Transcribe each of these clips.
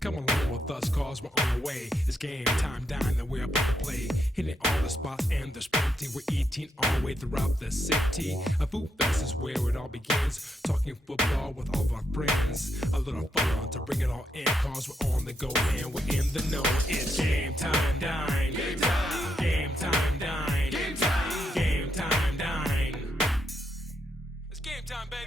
Come along with us, cause we're on the way. It's game time, Dine, and we're about to play. Hitting all the spots and there's plenty. We're eating all the way throughout the city. A food fest is where it all begins. Talking football with all of our friends. A little fun to bring it all in, cause we're on the go and we're in the know. It's game time, Dine. Game time. Game time, Dine. Game time. Game time, Dine. It's game time, baby.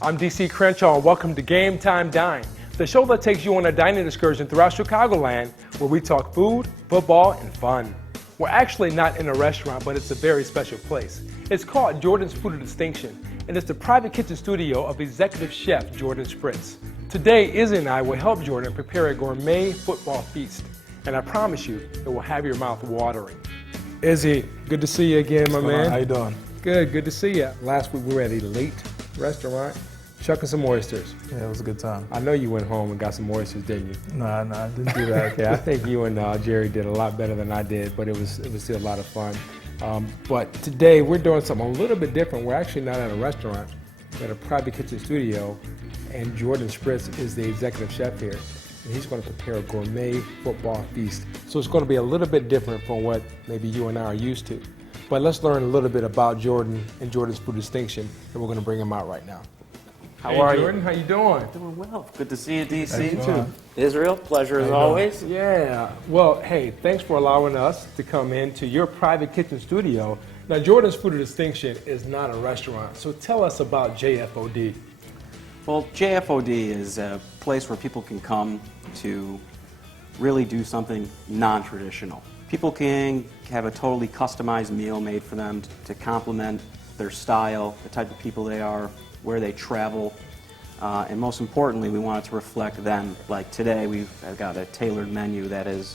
I'm DC Crenshaw and welcome to Game Time Dine, the show that takes you on a dining excursion throughout Chicagoland where we talk food, football, and fun. We're actually not in a restaurant, but it's a very special place. It's called Jordan's Food of Distinction, and it's the private kitchen studio of executive chef Jordan Spritz. Today, Izzy and I will help Jordan prepare a gourmet football feast, and I promise you, it will have your mouth watering. Izzy, good to see you again, my man. How you doing? Good to see you. Last week we were at a late restaurant, chucking some oysters. Yeah, it was a good time. I know you went home and got some oysters, didn't you? Nah, I didn't do that. Okay, I think you and Jerry did a lot better than I did, but it was still a lot of fun. But today we're doing something a little bit different. We're actually not at a restaurant. We're at a private kitchen studio, and Jordan Spritz is the executive chef here. And he's going to prepare a gourmet football feast. So it's going to be a little bit different from what maybe you and I are used to. But let's learn a little bit about Jordan and Jordan's Food Distinction, and we're going to bring him out right now. How are you? Jordan, how you doing? Doing well. Good to see you, DC. You too. Israel, pleasure as always. Yeah. Well, hey, thanks for allowing us to come into your private kitchen studio. Now, Jordan's Food of Distinction is not a restaurant, so tell us about JFOD. Well, JFOD is a place where people can come to really do something non-traditional. People can have a totally customized meal made for them to complement their style, the type of people they are, where they travel, and most importantly, we want it to reflect them. Like today, we've got a tailored menu that is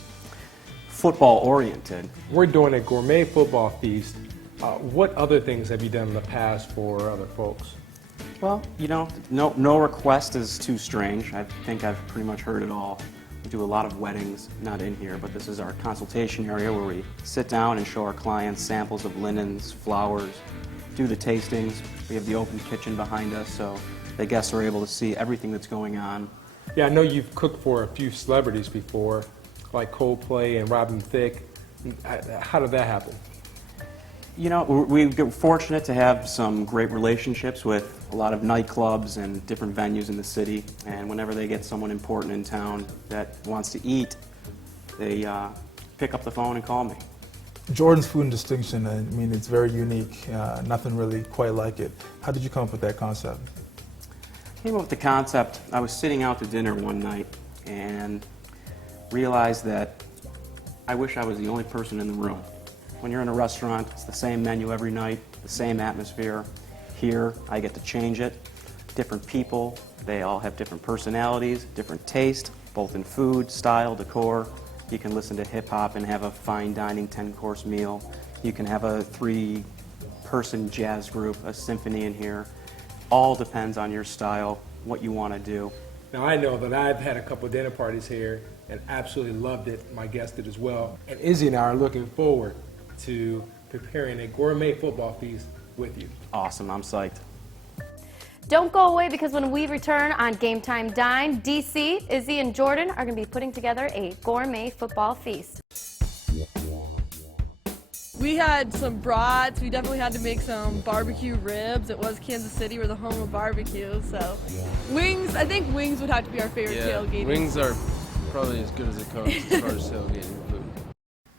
football-oriented. We're doing a gourmet football feast. What other things have you done in the past for other folks? Well, you know, no request is too strange. I think I've pretty much heard it all. We do a lot of weddings, not in here, but this is our consultation area where we sit down and show our clients samples of linens, flowers, do the tastings. We have the open kitchen behind us, so the guests are able to see everything that's going on. Yeah, I know you've cooked for a few celebrities before, like Coldplay and Robin Thicke. How did that happen? You know, we're fortunate to have some great relationships with a lot of nightclubs and different venues in the city, and whenever they get someone important in town that wants to eat, they pick up the phone and call me. Jordan's Food and Distinction, I mean, it's very unique. Nothing really quite like it. How did you come up with that concept? I came up with the concept. I was sitting out to dinner one night and realized that I wish I was the only person in the room. When you're in a restaurant, it's the same menu every night, the same atmosphere. Here, I get to change it. Different people, they all have different personalities, different taste, both in food, style, decor. You can listen to hip-hop and have a fine dining 10-course meal. You can have a 3-person jazz group, a symphony in here. All depends on your style, what you want to do. Now, I know that I've had a couple dinner parties here and absolutely loved it. My guests did as well. And Izzy and I are looking forward to preparing a gourmet football feast with you. Awesome, I'm psyched. Don't go away, because when we return on Game Time Dine, DC, Izzy, and Jordan are going to be putting together a gourmet football feast. We had some brats. We definitely had to make some barbecue ribs. It was Kansas City. We're the home of barbecue, so wings. I think wings would have to be our favorite tailgating. Wings are probably as good as it comes as far as tailgating food.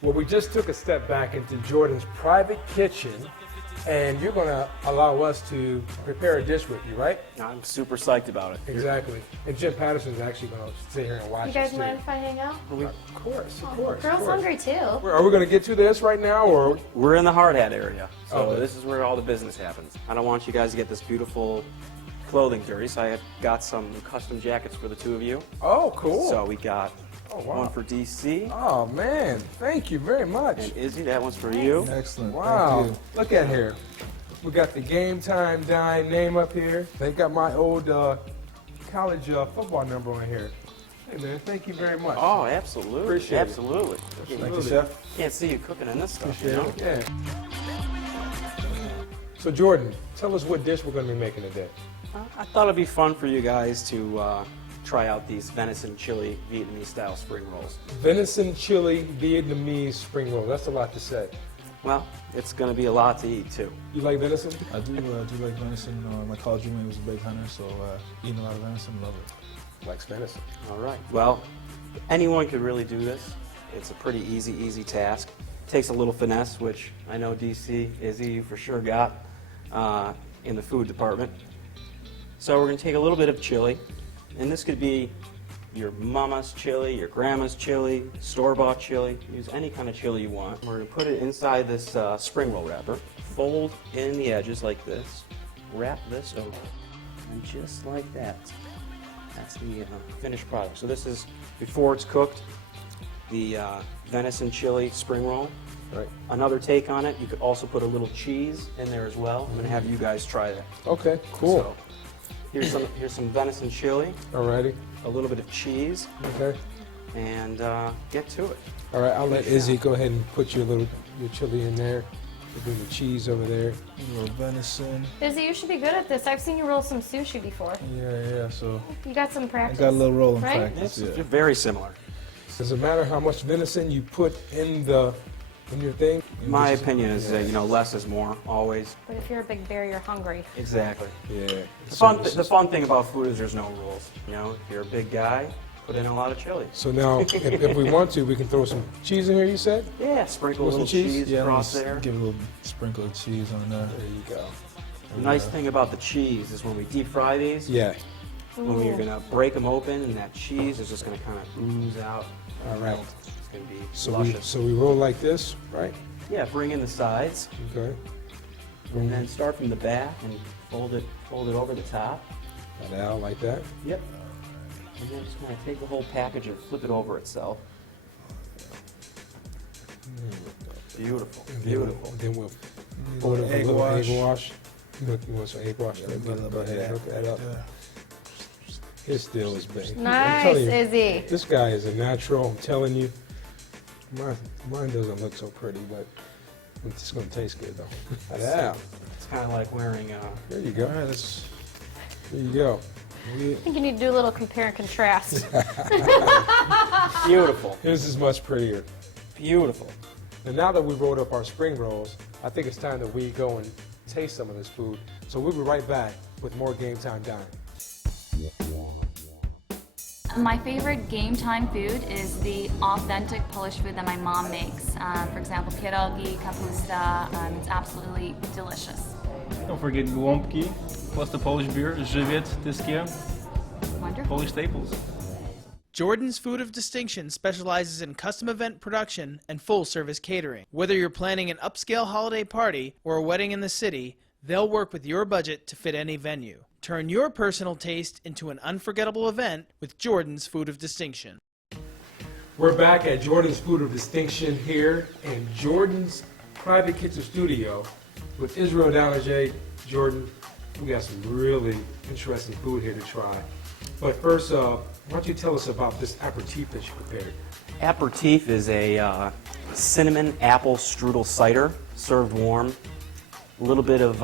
Well, we just took a step back into Jordan's private kitchen, and you're going to allow us to prepare a dish with you, right? I'm super psyched about it. Exactly. And Jen Patterson's actually going to sit here and watch You guys us too. mind if I hang out? Of course, of course. Girls of course. hungry too. Are we going to get to this right now, or? We're in the hard hat area, so Okay. this is where all the business happens. I don't want you guys to get this beautiful clothing dirty, so I have got some custom jackets for the two of you. Oh, cool. So we got wow. one for DC, Oh, man. Thank you very much. and Izzy, that one's for you. Excellent. Wow. Thank you. Look at here. We got the Game Time Dine name up here. They got my old college football number on here. Hey, man, thank you very much. Oh, absolutely. Appreciate it. Absolutely. Thank you, Chef. Can't see you cooking in this stuff, you Appreciate know? it. Yeah. So, Jordan, tell us what dish we're going to be making today. I thought it'd be fun for you guys to try out these venison chili Vietnamese style spring rolls. Venison chili Vietnamese spring roll. That's a lot to say. Well, it's going to be a lot to eat too. You like venison? I do like venison. My college roommate was a big hunter, so eating a lot of venison, love it. Likes venison. All right. Well, anyone could really do this. It's a pretty easy task. Takes a little finesse, which I know DC, Izzy, you for sure got in the food department. So we're going to take a little bit of chili, and this could be your mama's chili, your grandma's chili, store-bought chili. Use any kind of chili you want. We're going to put it inside this spring roll wrapper. Fold in the edges like this. Wrap this over, and just like that. That's the finished product. So this is before it's cooked. The venison chili spring roll. Right. Another take on it, you could also put a little cheese in there as well. I'm going to have you guys try that. Okay, cool. So, here's some venison chili, Alrighty. a little bit of cheese, Okay. and get to it. All right, I'll let Izzy go ahead and put your chili in there. We'll do the cheese over there. A little venison. Izzy, you should be good at this. I've seen you roll some sushi before. Yeah, so You got some I practice. got a little rolling Right? practice. It's Yeah. very similar. Does it matter how much venison you put in your thing? My opinion is that, less is more, always. But if you're a big bear, you're hungry. Exactly. Yeah. The fun thing about food is there's no rules. If you're a big guy, put in a lot of chili. So now, if we want to, we can throw some cheese in here, you said? Yeah, sprinkle a Want some little cheese? cheese Yeah, across let's there. give a little sprinkle of cheese on there. There you go. The nice thing about the cheese is when we deep fry these, Yeah. when you're going to break them open, and that cheese is just going to kind of ooze out. All right. It's going to be So luscious. we roll like this, right? Yeah, bring in the sides, Okay. and then start from the back and fold it over the top. Cut it out like that. Yep. And then just kind of take the whole package and flip it over itself. Beautiful, beautiful. Then we'll pour it over a Egg little wash. egg wash. You want some egg wash? Yeah, a little Go bit ahead, of hook that up. Yeah. His still is big. I'm Nice, telling you, Izzy. this guy is a natural. I'm telling you. Mine doesn't look so pretty, but it's going to taste good though. Yeah. It's kind of like wearing There you go. All right, There you go. I think you need to do a little compare and contrast. beautiful, His is much prettier. beautiful. And now that we've rolled up our spring rolls, I think it's time that we go and taste some of this food. So we'll be right back with more Game Time Dine. My favorite game time food is the authentic Polish food that my mom makes. For example, pierogi, kapusta. It's absolutely delicious. Don't forget gołąbki, plus the Polish beer, żywiec, tyskie, Wonderful. Polish staples. Jordan's Food of Distinction specializes in custom event production and full-service catering. Whether you're planning an upscale holiday party or a wedding in the city, they'll work with your budget to fit any venue. Turn your personal taste into an unforgettable event with Jordan's Food of Distinction. We're back at Jordan's Food of Distinction here in Jordan's private kitchen studio with Israel Dalajay. Jordan, we got some really interesting food here to try. But first, why don't you tell us about this aperitif that you prepared? Aperitif is a cinnamon apple strudel cider served warm. A little bit of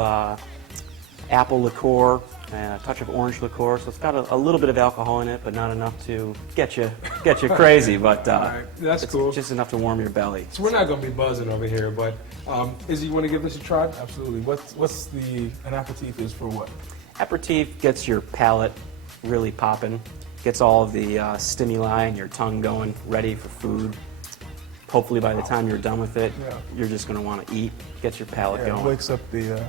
apple liqueur and a touch of orange liqueur. So it's got a little bit of alcohol in it, but not enough to get you crazy. But That's it's cool. just enough to warm your belly. So we're not going to be buzzing over here, but Izzy, you want to give this a try? Absolutely. What's an aperitif is for what? Aperitif gets your palate really popping, gets all of the stimuli in your tongue going, ready for food. Hopefully by the time you're done with it, Yeah. you're just going to want to eat, get your palate Yeah, it going. wakes up the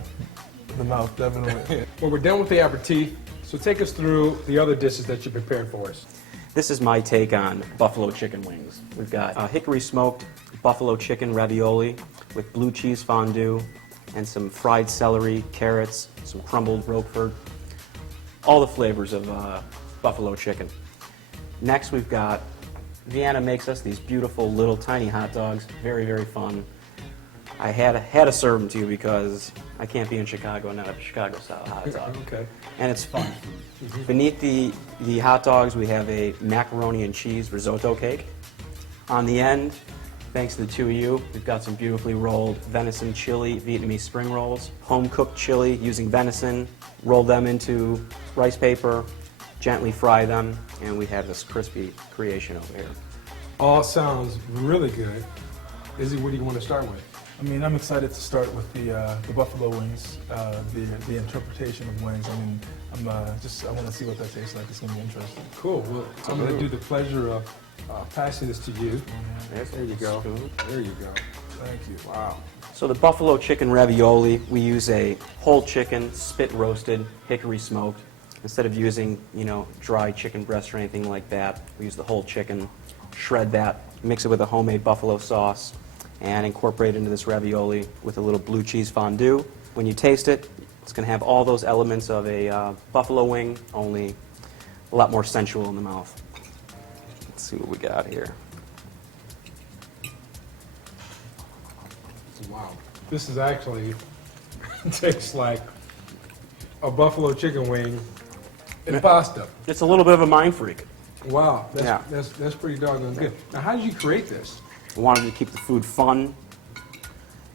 mouth, definitely. Well, we're done with the aperitif, so take us through the other dishes that you prepared for us. This is my take on buffalo chicken wings. We've got hickory smoked buffalo chicken ravioli with blue cheese fondue and some fried celery, carrots, some crumbled Roquefort, all the flavors of buffalo chicken. Next we've got, Vienna makes us these beautiful little tiny hot dogs, very, very fun. I had to serve them to you because I can't be in Chicago and not have a Chicago-style hot dog. Okay. And it's fun. Beneath the hot dogs, we have a macaroni and cheese risotto cake. On the end, thanks to the two of you, we've got some beautifully rolled venison chili Vietnamese spring rolls. Home-cooked chili using venison, roll them into rice paper, gently fry them, and we have this crispy creation over here. All sounds really good. Izzy, what do you want to start with? I mean, I'm excited to start with the buffalo wings, the interpretation of wings. I mean, I want to see what that tastes like. It's going to be interesting. Cool. Well, I'm going to do the pleasure of passing this to you. There you go. There you go. Thank you. Wow. So the buffalo chicken ravioli, we use a whole chicken, spit roasted, hickory smoked. Instead of using, dry chicken breast or anything like that, we use the whole chicken, shred that, mix it with a homemade buffalo sauce, and incorporate it into this ravioli with a little blue cheese fondue. When you taste it, it's going to have all those elements of a buffalo wing, only a lot more sensual in the mouth. Let's see what we got here. Wow. This is actually tastes like a buffalo chicken wing in pasta. It's a little bit of a mind freak. Wow. Yeah. That's pretty doggone good. Now, how did you create this? I wanted to keep the food fun,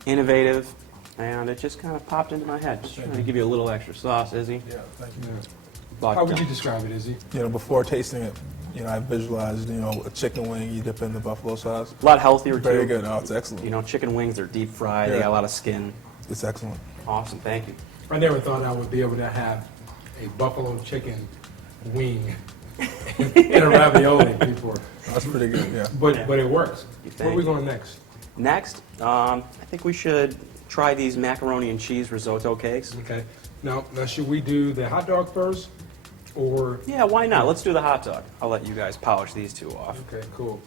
innovative, and it just kind of popped into my head. Just trying to give you a little extra sauce, Izzy. Yeah, thank you. But, How would you describe it, Izzy? Before tasting it, I visualized, a chicken wing you dip in the buffalo sauce. a lot healthier, too. Very good. Oh, it's excellent. Chicken wings are deep fried. They Yeah. got a lot of skin. It's excellent. Awesome, thank you. I never thought I would be able to have a buffalo chicken wing in a ravioli before. That's pretty good, yeah. But it works. Thank Where are we you. going next? Next, I think we should try these macaroni and cheese risotto cakes. Okay. Now, should we do the hot dog first, or? Yeah, why not? Let's do the hot dog. I'll let you guys polish these two off. Okay, cool.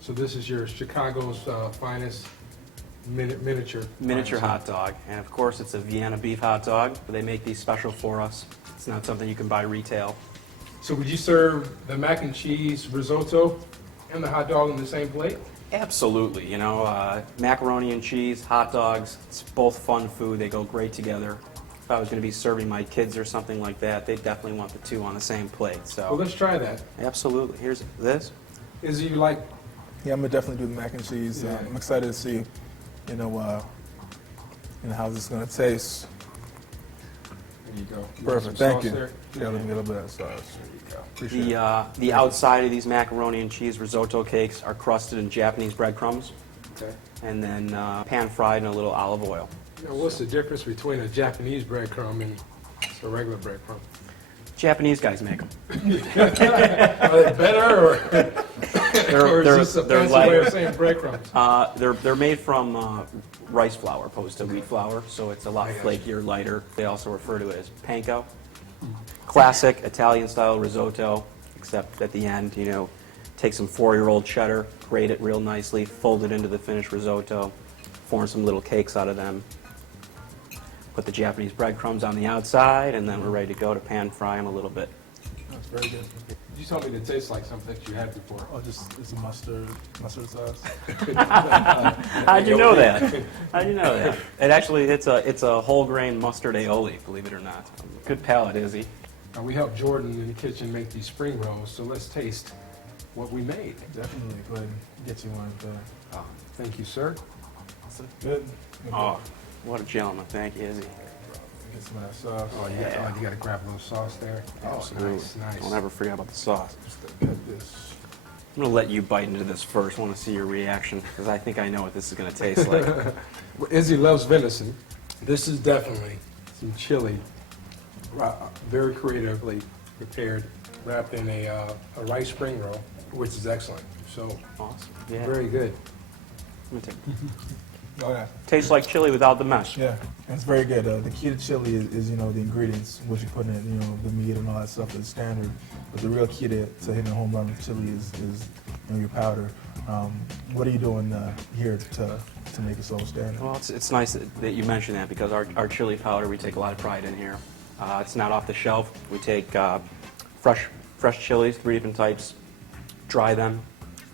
So this is your Chicago's finest miniature. Miniature finest. hot dog. And of course, it's a Vienna beef hot dog, but they make these special for us. It's not something you can buy retail. So would you serve the mac and cheese risotto and the hot dog on the same plate? Absolutely. Macaroni and cheese, hot dogs, it's both fun food. They go great together. If I was going to be serving my kids or something like that, they definitely want the two on the same plate. Well, So, let's try that. absolutely. Here's this. Is you like? Yeah, I'm going to definitely do the mac and cheese. Yeah. I'm excited to see, how this is going to taste. There you go. You want Perfect. some Thank sauce you. there? Yeah, let me get a little bit of sauce. There you go. Appreciate it. The outside of these macaroni and cheese risotto cakes are crusted in Japanese breadcrumbs Okay. and then pan fried in a little olive oil. Now, what's the difference between a Japanese breadcrumb and a regular breadcrumb? Japanese guys make them. Are they better, or is this a fancy way of saying breadcrumbs? They're made from rice flour opposed to wheat flour, so it's a lot flakier, lighter. They also refer to it as panko. Classic Italian-style risotto, except at the end, take some 4-year-old cheddar, grate it real nicely, fold it into the finished risotto, form some little cakes out of them. Put the Japanese breadcrumbs on the outside, and then we're ready to go to pan fry them a little bit. That's very good. You told me it tastes like something that you had before. Oh, it's a mustard sauce. How'd you know that? How'd you know that? It actually, it's a whole grain mustard aioli, believe it or not. Good palate, Izzy. We helped Jordan in the kitchen make these spring rolls, so let's taste what we made. Definitely. Go ahead and get you one. Oh, thank you, sir. Good. Oh, what a gentleman. Thank you, Izzy. Get some of that sauce. Oh, yeah. You got to grab a little sauce there. Oh, nice. Don't ever forget about the sauce. Get this. I'm going to let you bite into this first. I want to see your reaction, because I think I know what this is going to taste like. Well, Izzy loves venison. This is definitely some chili, very creatively prepared, wrapped in a rice spring roll, which is excellent. So, Awesome. Yeah. very good. I'm gonna Oh, yeah. tastes like chili without the mess. Yeah, it's very good. The key to chili is the ingredients, what you put in it, the meat and all that stuff is standard. But the real key to hitting a home run with chili is your powder. What are you doing here to make it so standard? Well, it's nice that you mentioned that, because our chili powder, we take a lot of pride in here. It's not off the shelf. We take fresh chilies, 3 different types, dry them,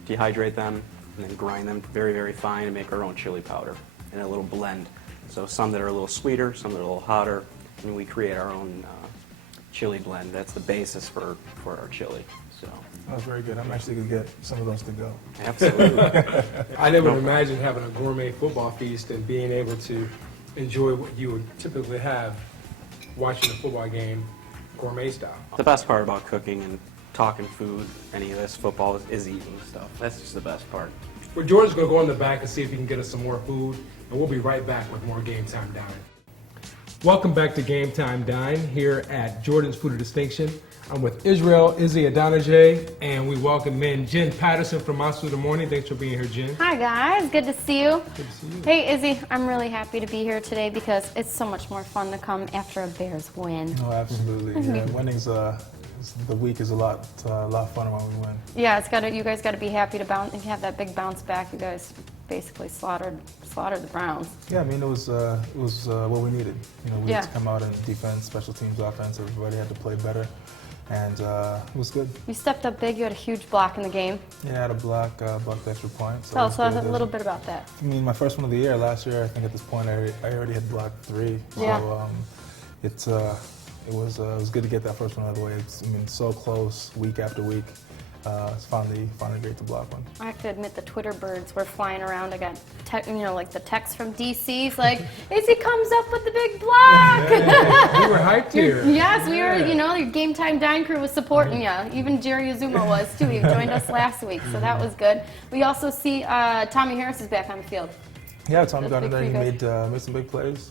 dehydrate them, and then grind them very, very fine and make our own chili powder in a little blend. So some that are a little sweeter, some that are a little hotter, and we create our own chili blend. That's the basis for our chili. So That's very good. I'm actually going to get some of those to go. absolutely. I never imagined having a gourmet football feast and being able to enjoy what you would typically have watching a football game gourmet style. The best part about cooking and talking food, any of this football, is eating stuff. That's just the best part. Well, Jordan's going to go in the back and see if he can get us some more food, and we'll be right back with more Game Time Dine. Welcome back to Game Time Dine here at Jordan's Food of Distinction. I'm with Israel, Izzy, and and we welcome in Jen Patterson from Monster of the Morning. Thanks for being here, Jen. Hi guys, good to see you. Good to see you. Hey Izzy, I'm really happy to be here today because it's so much more fun to come after a Bears win. Oh, absolutely. Yeah, winning's the week is a lot funner when we win. Yeah, you guys got to be happy to have that big bounce back. You guys basically slaughtered the Browns. Yeah, I mean it was what we needed. We had to come out and defense, special teams, offense. Everybody had to play better, and it was good. You stepped up big. You had a huge block in the game. Yeah, I had a blocked extra point. So Tell us a little bit about that. I mean, my first one of the year last year. I think at this point I already had blocked 3. Yeah. So it was good to get that first one out of the way. It's so close week after week. It's finally great to block one. I have to admit the Twitter birds were flying around. I got like the text from DC's like, Izzy comes up with the big block. We were hyped here. Yes, we were. Your Game Time Dine crew was supporting you. Even Jerry Azuma was too. He joined us last week, so that was good. We also see Tommy Harris is back on the field. Yeah, Tommy got in there. He made some big plays.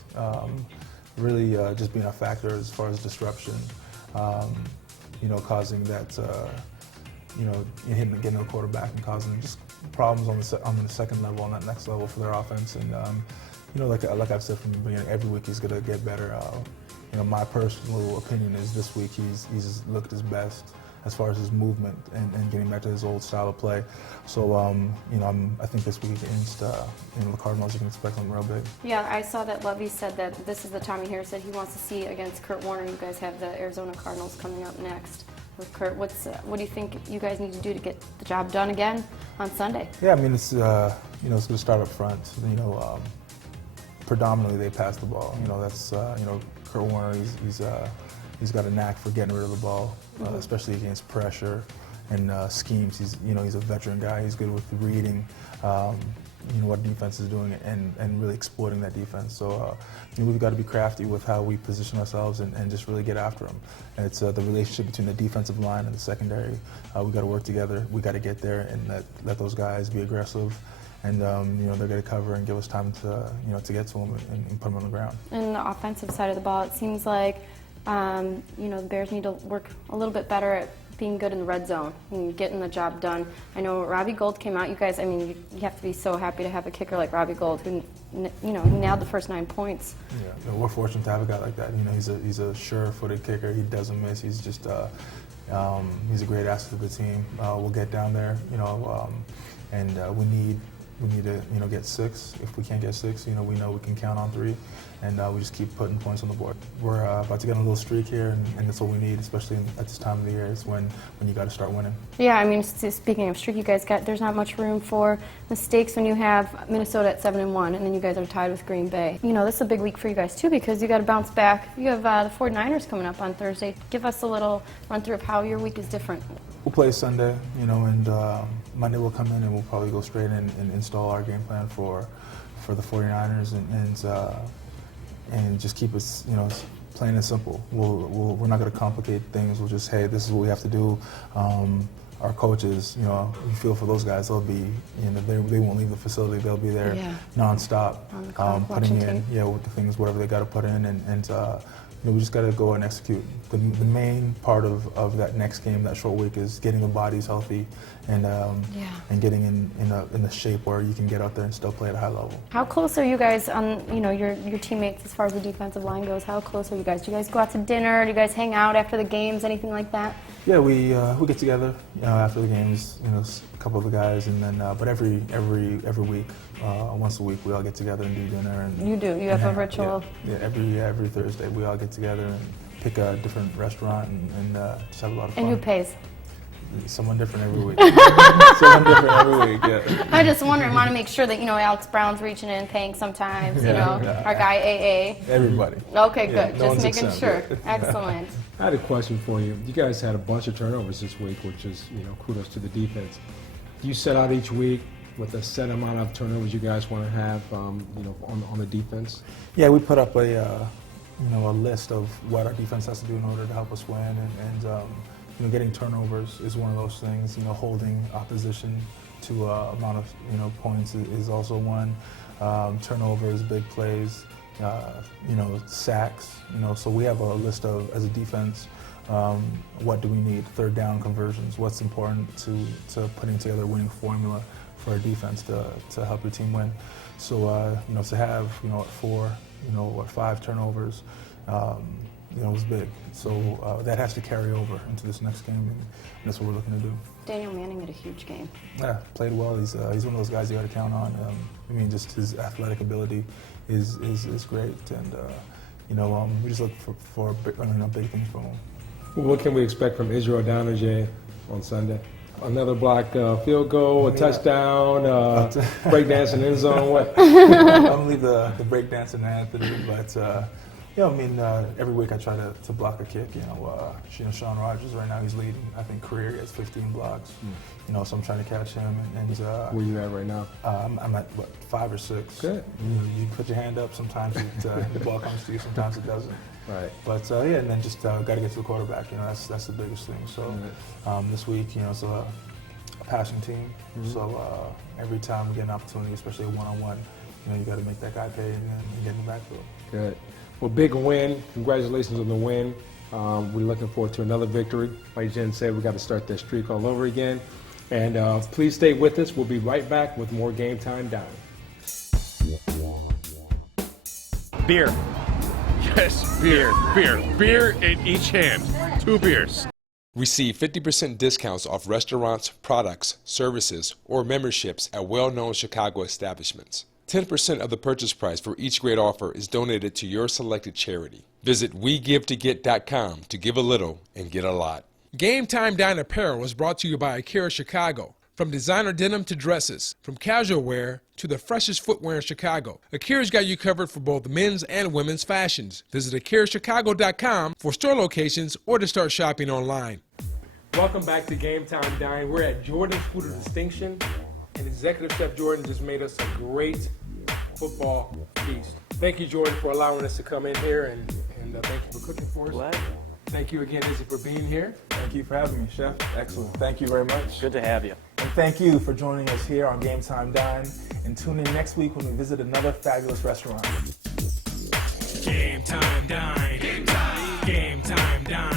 Really just being a factor as far as disruption, causing that, getting the quarterback and causing just problems on the second level, on that next level for their offense. And, like I've said from the beginning, every week he's going to get better. My personal opinion is this week he's looked his best as far as his movement and getting back to his old style of play. So, I think this week against the Cardinals, you can expect something real big. Yeah, I saw that Lovey said that this is the Tommy Harris that he wants to see against Kurt Warner. You guys have the Arizona Cardinals coming up next with Kurt. What do you think you guys need to do to get the job done again on Sunday? Yeah, I mean, it's going to start up front. Predominantly they pass the ball. That's Kurt Warner. He's got a knack for getting rid of the ball, especially against pressure and schemes. He's a veteran guy. He's good with reading, what defense is doing and really exploiting that defense. So we've got to be crafty with how we position ourselves and just really get after them. And it's the relationship between the defensive line and the secondary. We've got to work together. We got to get there and let those guys be aggressive. And they're going to cover and give us time to get to them and put them on the ground. And the offensive side of the ball, it seems like the Bears need to work a little bit better at being good in the red zone and getting the job done. I know Robbie Gould came out. You guys, you have to be so happy to have a kicker like Robbie Gould who, nailed the first 9 points. Yeah, we're fortunate to have a guy like that. He's a sure-footed kicker. He doesn't miss. He's just he's a great asset to the team. We'll get down there, and we need to get 6. If we can't get 6, we know we can count on 3, and we just keep putting points on the board. We're about to get on a little streak here, and that's what we need, especially at this time of the year, is when you got to start winning. Yeah, speaking of streak, you guys there's not much room for mistakes when you have Minnesota at 7-1, and then you guys are tied with Green Bay. This is a big week for you guys too because you got to bounce back. You have the 49ers coming up on Thursday. Give us a little run through of how your week is different. We'll play Sunday, and Monday we'll come in and we'll probably go straight in and install our game plan for the 49ers and just keep us, plain and simple. We're not going to complicate things. We'll just, hey, this is what we have to do. Our coaches, we feel for those guys. They'll be, they won't leave the facility. They'll be there nonstop, putting in, with the things, whatever they got to put in, and we just got to go and execute. The main part of that next game, that short week, is getting the bodies healthy and getting in the shape where you can get out there and still play at a high level. How close are you guys on your teammates as far as the defensive line goes? How close are you guys? Do you guys go out to dinner? Do you guys hang out after the games? Anything like that? Yeah, we get together after the games. A couple of the guys, and then but every week, once a week, we all get together and do dinner. And you do. You have a ritual. Yeah, every Thursday we all get together and pick a different restaurant and just have a lot of fun. And who pays? Someone different every week. Someone different every week. Yeah. I just want to make sure that Alex Brown's reaching in, paying sometimes. Our guy AA. Everybody. Okay, good. Just making sure. Excellent. I had a question for you. You guys had a bunch of turnovers this week, which is kudos to the defense. Do you set out each week with a set amount of turnovers you guys want to have, on the defense? Yeah, we put up a a list of what our defense has to do in order to help us win, and getting turnovers is one of those things. Holding opposition to amount of points is also one. Turnovers, big plays, sacks. So we have a list of, as a defense, what do we need? Third down conversions. What's important to putting together a winning formula for our defense to help your team win. So to have 4 or 5 turnovers, was big. So that has to carry over into this next game, and that's what we're looking to do. Daniel Manning had a huge game. Yeah, played well. He's one of those guys you got to count on. Just his athletic ability is great, and we just look for big things from him. Well, what can we expect from Israel Donajay on Sunday? Another block field goal, a touchdown, breakdance in the end zone, what? I'm gonna leave the breakdance in Anthony, but every week I try to block a kick. Sean Rogers right now, he's leading. I think career he has 15 blocks. So I'm trying to catch him. And where you at right now? I'm at 5 or 6. Good. You put your hand up. Sometimes the ball comes to you. Sometimes it doesn't. Right. But and then just got to get to the quarterback. That's the biggest thing. So this week, it's a passing team. So every time we get an opportunity, especially a one-on-one, you got to make that guy pay and get in the backfield. Good. Well, big win. Congratulations on the win. We're looking forward to another victory. Like Jen said, we got to start that streak all over again. And please stay with us. We'll be right back with more Game Time Dine. Beer. Yes, beer in each hand. 2 beers. Receive 50% discounts off restaurants, products, services, or memberships at well-known Chicago establishments. 10% of the purchase price for each great offer is donated to your selected charity. Visit WeGiveToGet.com to give a little and get a lot. Game Time Dine Apparel was brought to you by Akira Chicago. From designer denim to dresses, from casual wear to the freshest footwear in Chicago, Akira's got you covered for both men's and women's fashions. Visit AkiraChicago.com for store locations or to start shopping online. Welcome back to Game Time Dine. We're at Jordan's Food of Distinction, and Executive Chef Jordan just made us a great football feast. Thank you, Jordan, for allowing us to come in here, and thank you for cooking for us. Glad. Thank you again, Izzy, for being here. Thank you for having me, Chef. Excellent. Thank you very much. Good to have you. And thank you for joining us here on Game Time Dine. And tune in next week when we visit another fabulous restaurant. Game Time Dine. Game Time. Game Time Dine.